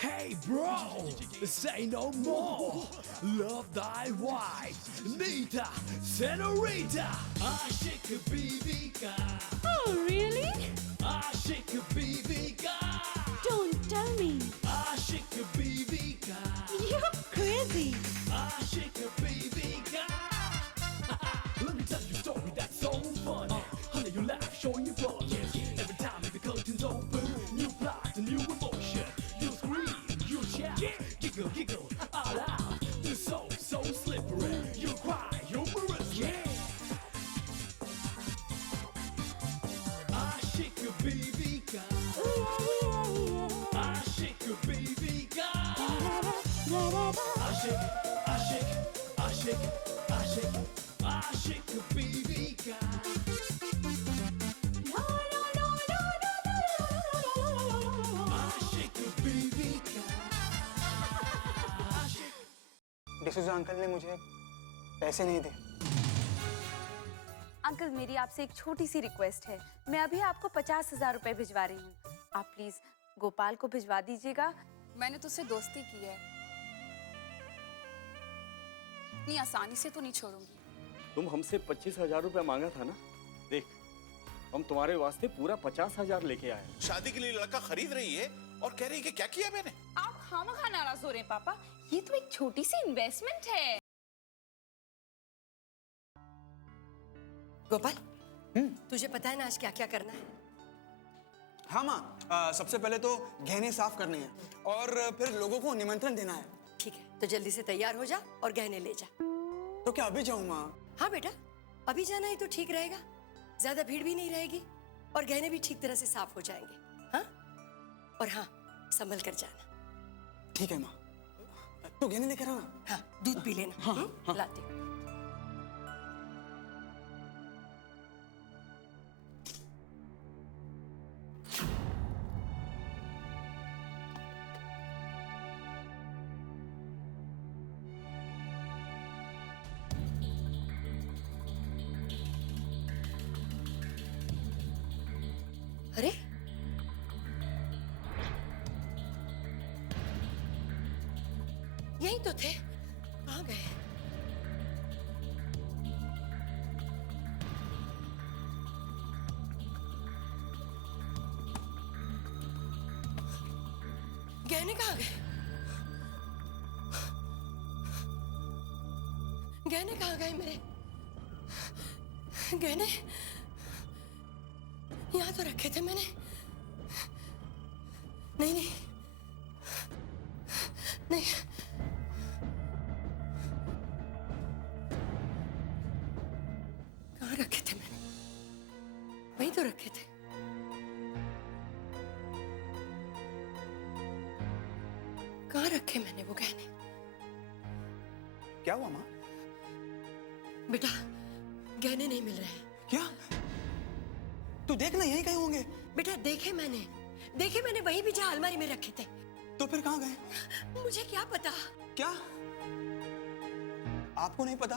Hey bro, say no more. Love thy wife, Nita, Senorita. Aşık BBK. Oh, really? Aşık BBK. Don't tell me. Aşık BBK. You're crazy. Aşık BBK. Let me tell you a story that's so funny. Honey, you laugh, showing your flaws. Every time the curtains open, new plot, a new emotion. You scream, you shout, giggle, giggle, all out. You're so slippery. You cry, humorously. Aşık BBK. Aşık BBK. Aşık, aşık, aşık, aşık, aşık BBK. Aşık BBK. Aşık. D'Souza uncle ने मुझे पैसे नहीं दिए। Uncle, मेरी आपसे एक छोटी सी request है। मैं अभी आपको 50,000 रुपए भिजवा रही हूँ। आप प्लीज गोपाल को भिजवा दीजिएगा। मैंने तुझसे दोस्ती की है, इतनी आसानी से तो नहीं छोड़ूंगी। तुम हमसे 25,000 रुपया मांगा था ना, देख हम तुम्हारे वास्ते पूरा 50,000 लेके आए हैं। शादी के लिए लड़का खरीद रही है और कह रही है कि क्या किया मैंने। आप खामखा नाराज हो रहे हैं पापा, ये तो एक छोटी सी इन्वेस्टमेंट है। गोपाल, तुझे पता है ना आज क्या क्या करना है? हाँ माँ, सबसे पहले तो गहने साफ करने हैं और फिर लोगों को निमंत्रण देना है। ठीक है, तो जल्दी से तैयार हो जा और गहने ले जा। तो क्या अभी जाऊँ माँ? हाँ बेटा, अभी जाना ही तो ठीक रहेगा। ज्यादा भीड़ भी नहीं रहेगी और गहने भी ठीक तरह से साफ हो जाएंगे। हाँ, और हाँ, संभल कर जाना। ठीक है माँ, तो गहने लेकर आना। हाँ, दूध पी लेना। हाँ। लाती हूँ। अरे, यही तो थे, कहाँ गए? गहने कहाँ गए? गहने कहाँ गए मेरे? गहने यहाँ तो रखे थे मैंने। नहीं नहीं नहीं, कहाँ रखे थे मैंने? वहीं तो रखे थे। कहाँ रखे मैंने वो गहने? क्या हुआ माँ? बेटा, गहने नहीं मिल रहे हैं। क्या? तू देखना, यहीं कहीं होंगे। बेटा, देखे मैंने वहीं भी जहाँ अलमारी में रखे थे। तो फिर कहाँ गए? मुझे क्या पता? क्या आपको नहीं पता?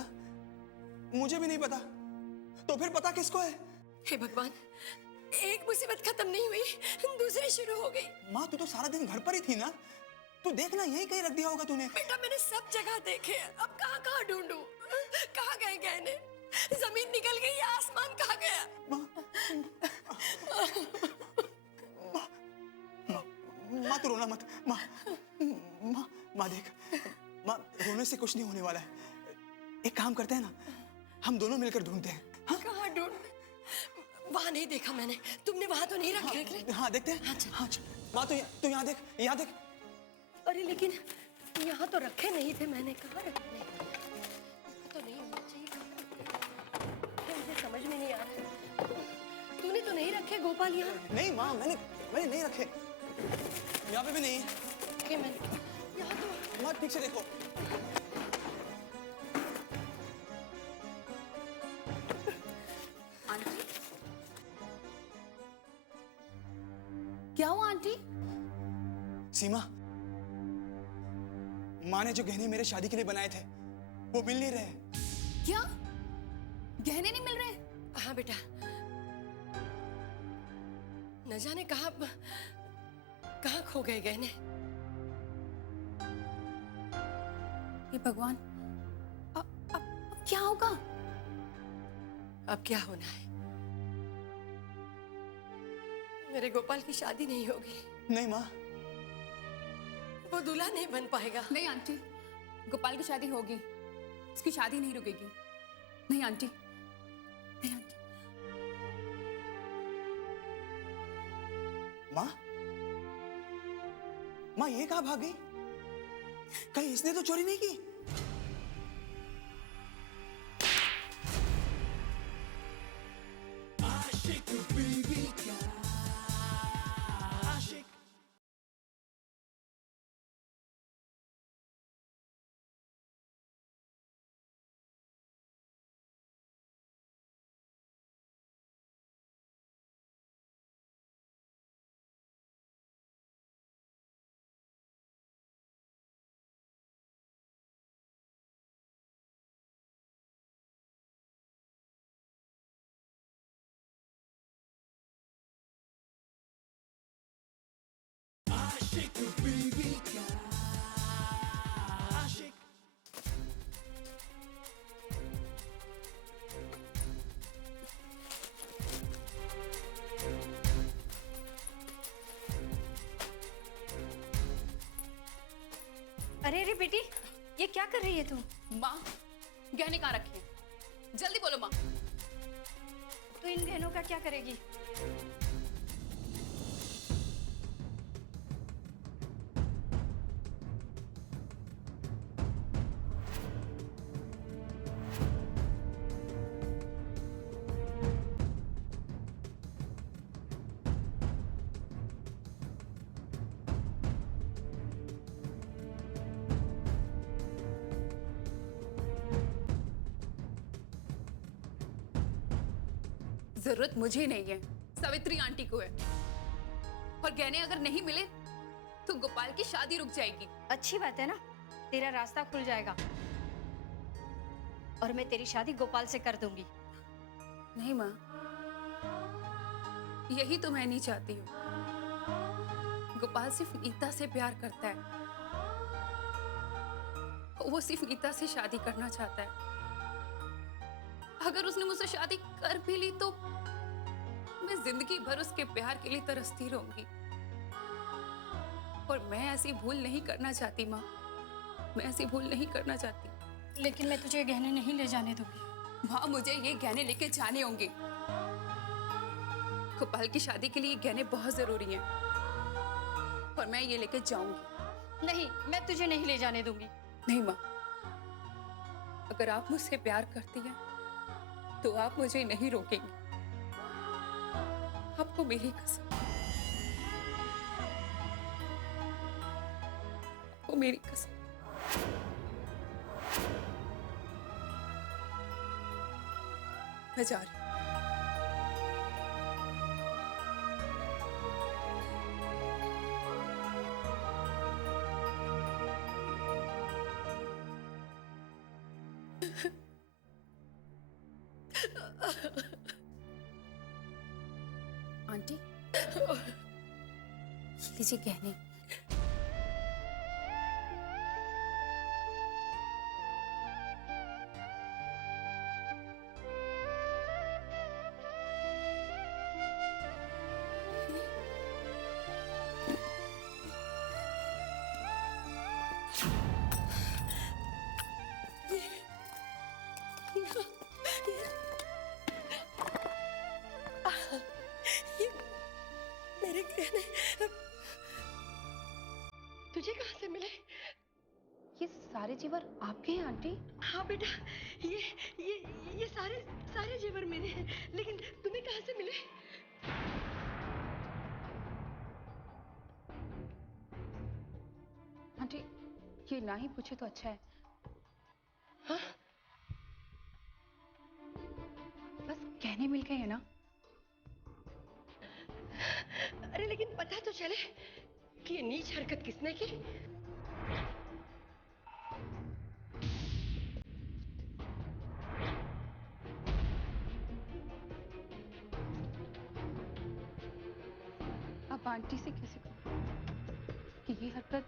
मुझे भी नहीं पता। तो फिर पता किसको है? हे भगवान, एक मुसीबत खत्म नहीं हुई, दूसरी शुरू हो गई। माँ, तू तो सारा दिन घर पर ही थी ना। तू देखना, यहीं कहीं रख दिया होगा तूने। बेटा, मैंने सब जगह देखे, अब कहाँ कहाँ ढूंढूं? कहाँ गए गहने? जमीन निकल गई या आसमान कहाँ गया? माँ तू रोना मत। माँ देख, माँ रोने से कुछ नहीं होने वाला है। एक काम करते हैं ना, हम दोनों मिलकर ढूंढते हैं। हाँ? कहाँ ढूंढ? वहाँ नहीं देखा मैंने। तुमने वहाँ तो नहीं रखे? हाँ देखते हैं। हाँ चल। माँ तू यहाँ देख, यहाँ देख। अरे लेकिन यहाँ तो रखे नहीं थे मैंने। कहाँ रखे? तो नहीं होना चाहिए। मुझे समझ में नहीं आ रहा। तूने तो नहीं रखे गोपाल यहाँ? नहीं माँ, मैंने नहीं रखे। यहाँ पे भी नहीं रखे मैंने यहाँ तो। माँ ठीक से देखो। आंटी, क्या हुआ आंटी? सीमा, माँ ने जो गहने मेरे शादी के लिए बनाए थे वो मिल नहीं रहे। क्या? गहने नहीं मिल रहे? हाँ बेटा, न जाने कहाँ खो गए गहने। भगवान, अब क्या होगा? अब क्या होना है? मेरे गोपाल की शादी नहीं होगी। नहीं माँ, वो दूल्हा नहीं बन पाएगा। नहीं आंटी, गोपाल की शादी होगी, उसकी शादी नहीं रुकेगी। नहीं आंटी, नहीं आंटी। माँ, माँ ये कहाँ भाग गई? कहीं इसने तो चोरी नहीं की? आशिक बीवी का आशिक। आशिक बीवी का आशिक। अरे अरे बेटी, ये क्या कर रही है तू? माँ, गहने कहाँ रखे हैं? जल्दी बोलो माँ। तू इन गहनों का क्या करेगी? जरूरत मुझे नहीं है, सावित्री आंटी को है। और गहने अगर नहीं मिले तो गोपाल की शादी रुक जाएगी। अच्छी बात है ना, तेरा रास्ता खुल जाएगा और मैं तेरी शादी गोपाल से कर दूंगी। नहीं माँ, यही तो मैं नहीं चाहती हूँ। गोपाल सिर्फ गीता से प्यार करता है, वो सिर्फ गीता से शादी करना चाहता है। अगर उसने मुझसे शादी कर भी ली तो मैं जिंदगी भर उसके प्यार के लिए तरसती रहूंगी। और मैं ऐसी भूल नहीं करना चाहती माँ, मैं ऐसी भूल नहीं करना चाहती। लेकिन मैं तुझे गहने नहीं ले जाने दूंगी। माँ, मुझे ये गहने लेके जाने होंगे। गोपाल की शादी के लिए गहने बहुत जरूरी हैं और मैं ये लेके जाऊंगी। नहीं, मैं तुझे नहीं ले जाने दूंगी। नहीं माँ, अगर आप मुझसे प्यार करती हैं तो आप मुझे नहीं रोकेंगी। आपको मेरी कसम, आपको मेरी कसम। मैं जा रही हूँ। आंटी, लीजिए गहने। मेरे गहने तुझे कहाँ से मिले? ये सारे जेवर आपके हैं आंटी? हाँ बेटा, ये सारे जेवर मेरे हैं, लेकिन तुम्हें कहाँ से मिले? आंटी, ये ना ही पूछे तो अच्छा है। हाँ? बस गहने मिल गए हैं ना? अरे लेकिन पता तो चले कि ये नीच हरकत किसने की? अब आंटी से कैसे कहूं कि ये हरकत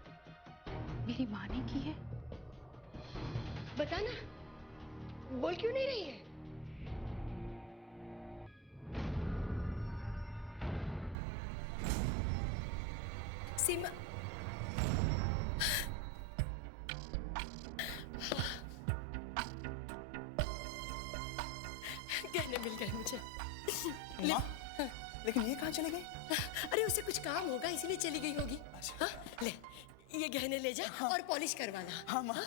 मेरी माँ ने की है? बता ना, बोल क्यों नहीं रही है? सीमा, गहने मिल गए मुझे। माँ, लेकिन ये कहाँ चले गई? अरे उसे कुछ काम होगा इसीलिए चली गई होगी। हाँ, ले ये गहने ले जा और पॉलिश करवाना। हाँ माँ,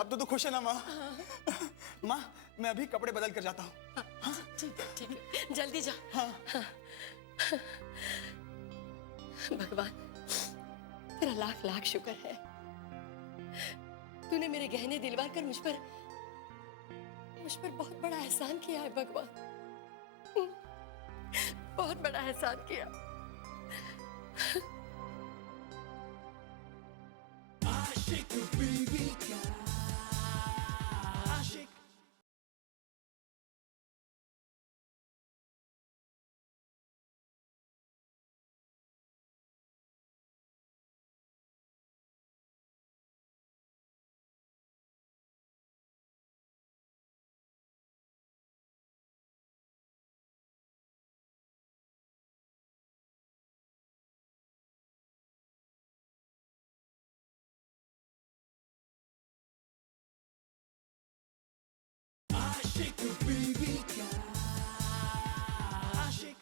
अब तो तू खुश है ना माँ? माँ, मैं अभी कपड़े बदल कर जाता हूँ। ठीक है, जल्दी जा। हाँ। भगवान, तेरा लाख लाख शुक्र है, तूने मेरे गहने दिलवा कर मुझ पर बहुत बड़ा एहसान किया है भगवान, बहुत बड़ा एहसान किया। आशिक बीवी का आशिक। आशिक बीवी का आशिक।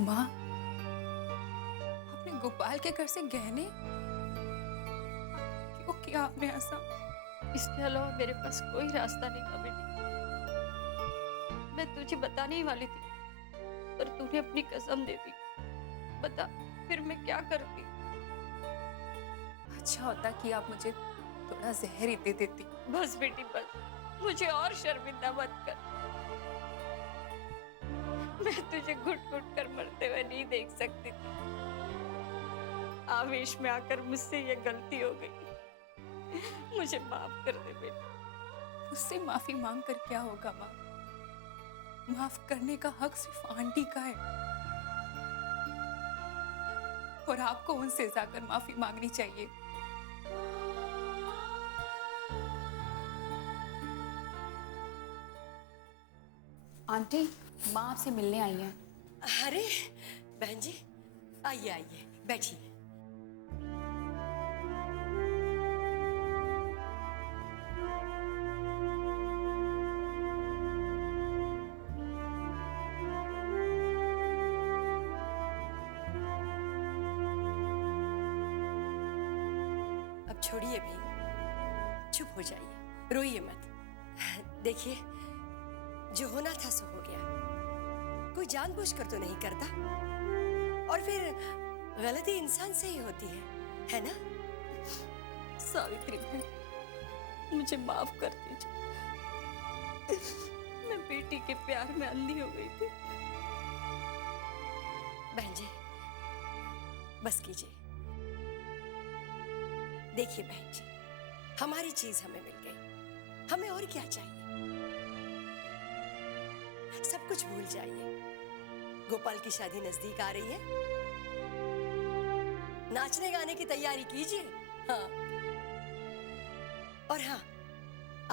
माँ, अपने गोपाल के घर से गहने क्यों किया आपने ऐसा? इसके अलावा मेरे पास कोई रास्ता नहीं था बेटी। मैं तुझे बताने ही वाली थी, पर तूने अपनी कसम दे दी। बता, फिर मैं क्या करती? अच्छा होता कि आप मुझे थोड़ा जहर ही दे देती। बस बेटी बस, मुझे और शर्मिंदा मत कर। मैं तुझे घुट घुट कर मरते हुए नहीं देख सकती थी। आवेश में आकर मुझसे ये गलती हो गई, मुझे माफ कर दे बेटी। उससे माफी मांग कर क्या होगा माँ? माफ करने का हक सिर्फ आंटी का है, और आपको उनसे जाकर माफी मांगनी चाहिए। आंटी, माँ आपसे मिलने आई है। अरे बहन जी, आइए आइए, बैठिए। अब छोड़िए भी, चुप हो जाइए, रोइए मत। देखिए, जो होना था सो हो गया, कोई जानबूझकर तो नहीं करता, और फिर गलती इंसान से ही होती है ना? सावित्री बहन, मुझे माफ कर दीजिए। मैं बेटी के प्यार में अंधी हो गई थी। बहन जी, बस कीजिए। देखिए बहन जी, हमारी चीज हमें मिल गई, हमें और क्या चाहिए? सब कुछ भूल जाइए। गोपाल की शादी नजदीक आ रही है, नाचने गाने की तैयारी कीजिए। हाँ, और हाँ,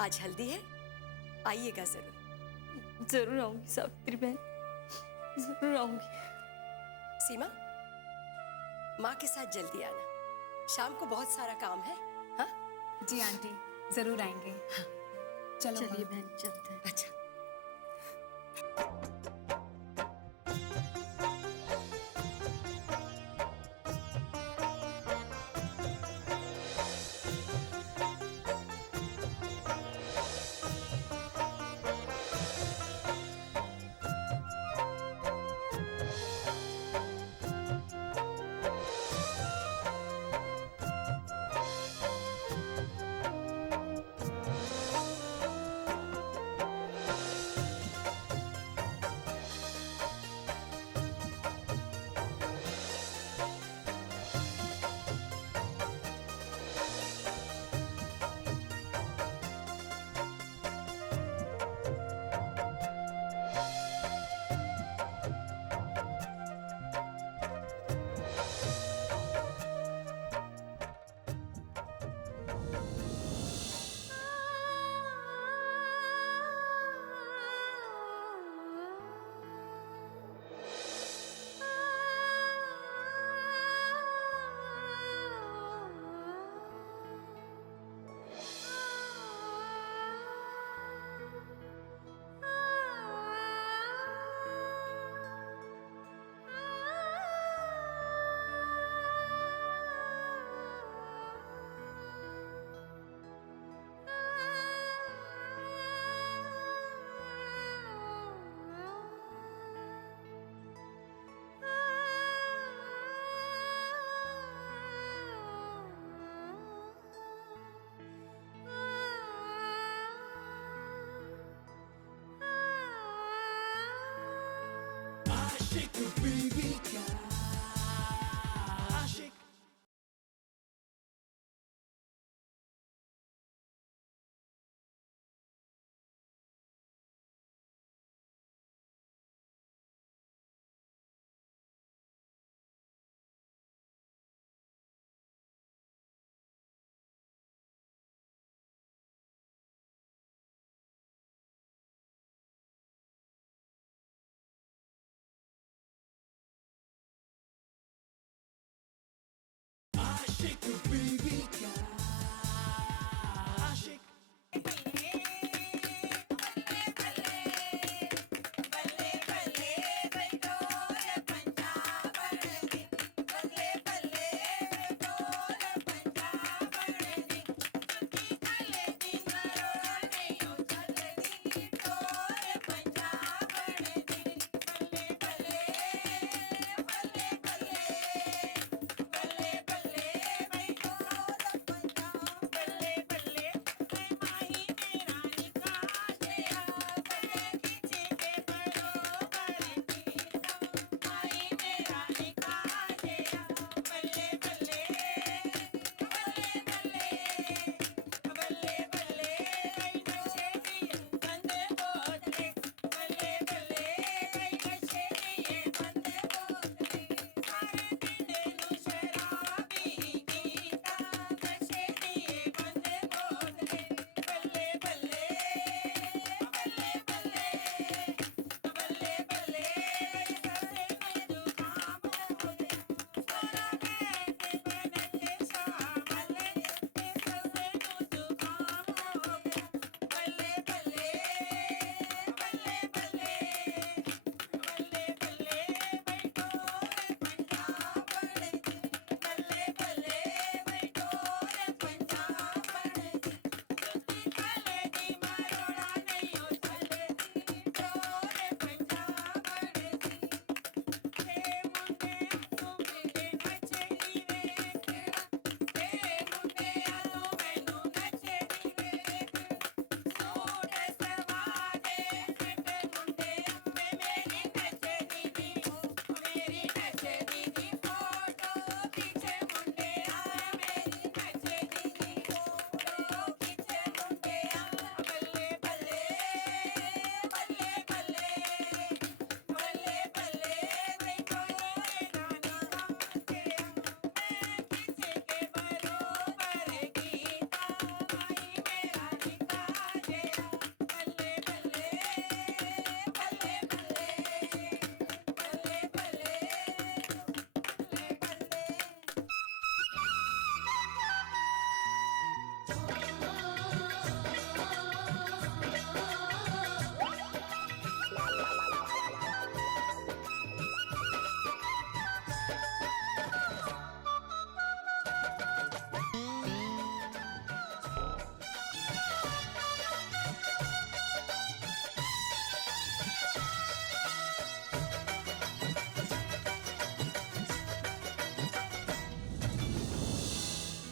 आज हल्दी है, आइएगा जरूर। जरूर आऊंगी सावित्री बहन, जरूर आऊंगी। सीमा, माँ के साथ जल्दी आना, शाम को बहुत सारा काम है। हाँ जी आंटी, जरूर आएंगे। चलो चलिए माँ। बहन, चलते हैं। अच्छा।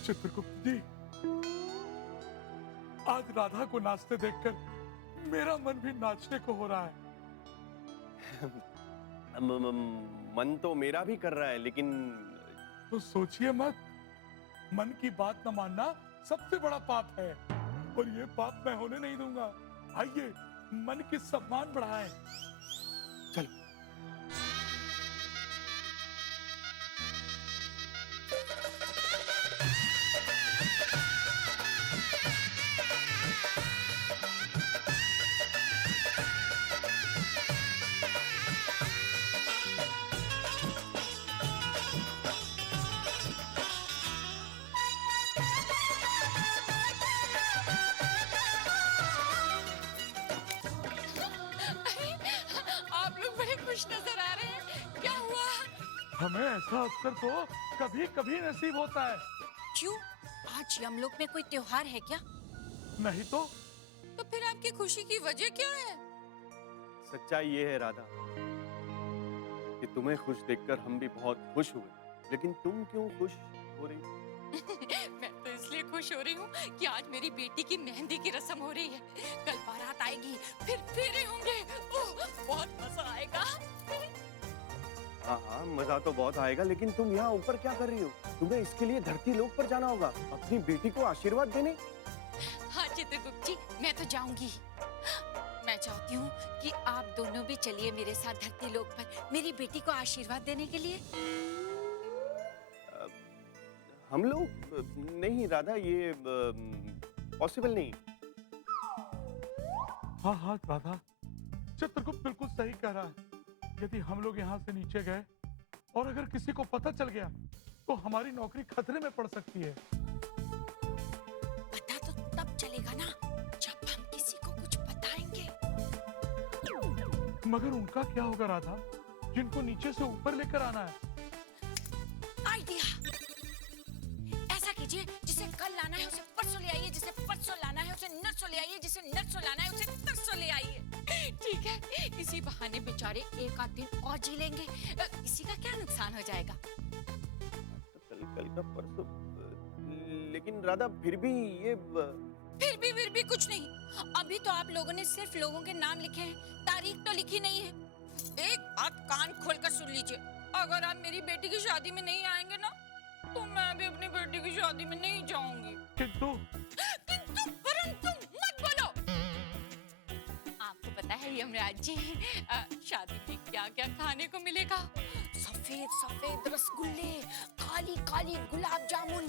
चित्रगुप्त जी, आज राधा को नाचते देखकर मेरा मन भी नाचने को हो रहा है। मन तो मेरा भी कर रहा है, लेकिन तो सोचिए मत, मन की बात न मानना सबसे बड़ा पाप है, और ये पाप मैं होने नहीं दूंगा। आइए मन की सम्मान बढ़ाएं। चलो। आप लोग बड़े खुश नजर आ रहे हैं, क्या हुआ? हमें ऐसा अवसर तो कभी कभी नसीब होता है। क्यों? आज यमलोक में कोई त्योहार है क्या? नहीं तो फिर आपकी खुशी की वजह क्या है? सच्चाई ये है राधा कि तुम्हें खुश देखकर हम भी बहुत खुश हुए, लेकिन तुम क्यों खुश हो रही? मैं तो इसलिए खुश हो रही हूँ कि आज मेरी बेटी की मेहंदी की रस्म हो रही है। कल बारात आएगी, फिर फेरे होंगे। ओह, बहुत मजा आएगा। हाँ हाँ, मजा तो बहुत आएगा, लेकिन तुम यहाँ ऊपर क्या कर रही हो? तुम्हें इसके लिए धरती लोक पर जाना होगा, अपनी बेटी को आशीर्वाद देने। हाँ चित्रगुप्त जी, मैं तो जाऊंगी। मैं चाहती हूँ कि आप दोनों भी चलिए मेरे साथ धरती लोक पर मेरी बेटी को आशीर्वाद देने के लिए। हम लोग नहीं राधा, ये पॉसिबल नहीं। हाँ हाँ राधा, चित्रगुप्त बिल्कुल सही कह रहा है। यदि हम लोग यहाँ से नीचे गए और अगर किसी को पता चल गया तो हमारी नौकरी खतरे में पड़ सकती है। पता तो तब चलेगा ना जब हम किसी को कुछ बताएंगे। मगर उनका क्या होगा राधा, जिनको नीचे से ऊपर लेकर आना है? आइडिया! ऐसा कीजिए, जिसे कल लाना है उसे परसों ले आइए, जिसे परसों लाना है उसे नरसों ले आइए, जिसे नरसों लाना है उसे तरसों ले आइए। ठीक है, इसी बहाने बेचारे एक आध दिन और जी लेंगे। इसी का क्या नुकसान हो जाएगा? कल का परसों, लेकिन राधा फिर भी ये फिर भी कुछ नहीं। अभी तो आप लोगों ने सिर्फ लोगों के नाम लिखे हैं, तारीख तो लिखी नहीं है। एक बात कान खोलकर सुन लीजिए, अगर आप मेरी बेटी की शादी में नहीं आएंगे ना, तो मैं भी अपनी बेटी की शादी में नहीं जाऊंगी। किंतु परंतु मत बोलो। आपको पता है यमराज जी, शादी में क्या क्या खाने को मिलेगा? सफेद सफेद रसगुल्ले, काली काली गुलाब जामुन,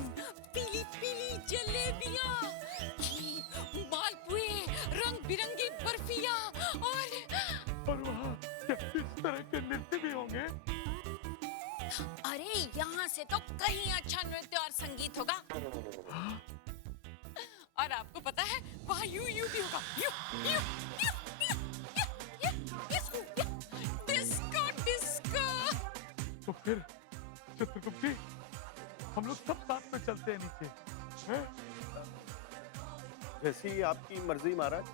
पीली पीली जलेबियां, खीर, मालपुए, रंग बिरंगी बर्फियां और वहाँ क्या इस तरह के नृत्य भी होंगे? अरे यहाँ से तो कहीं अच्छा नृत्य और संगीत होगा। और आपको पता है वहाँ यू भी होगा। You disco disco. तो फिर चित्रगुप्त जी, हम लोग सब साथ में चलते हैं नीचे, हैं? जैसी आपकी मर्जी महाराज।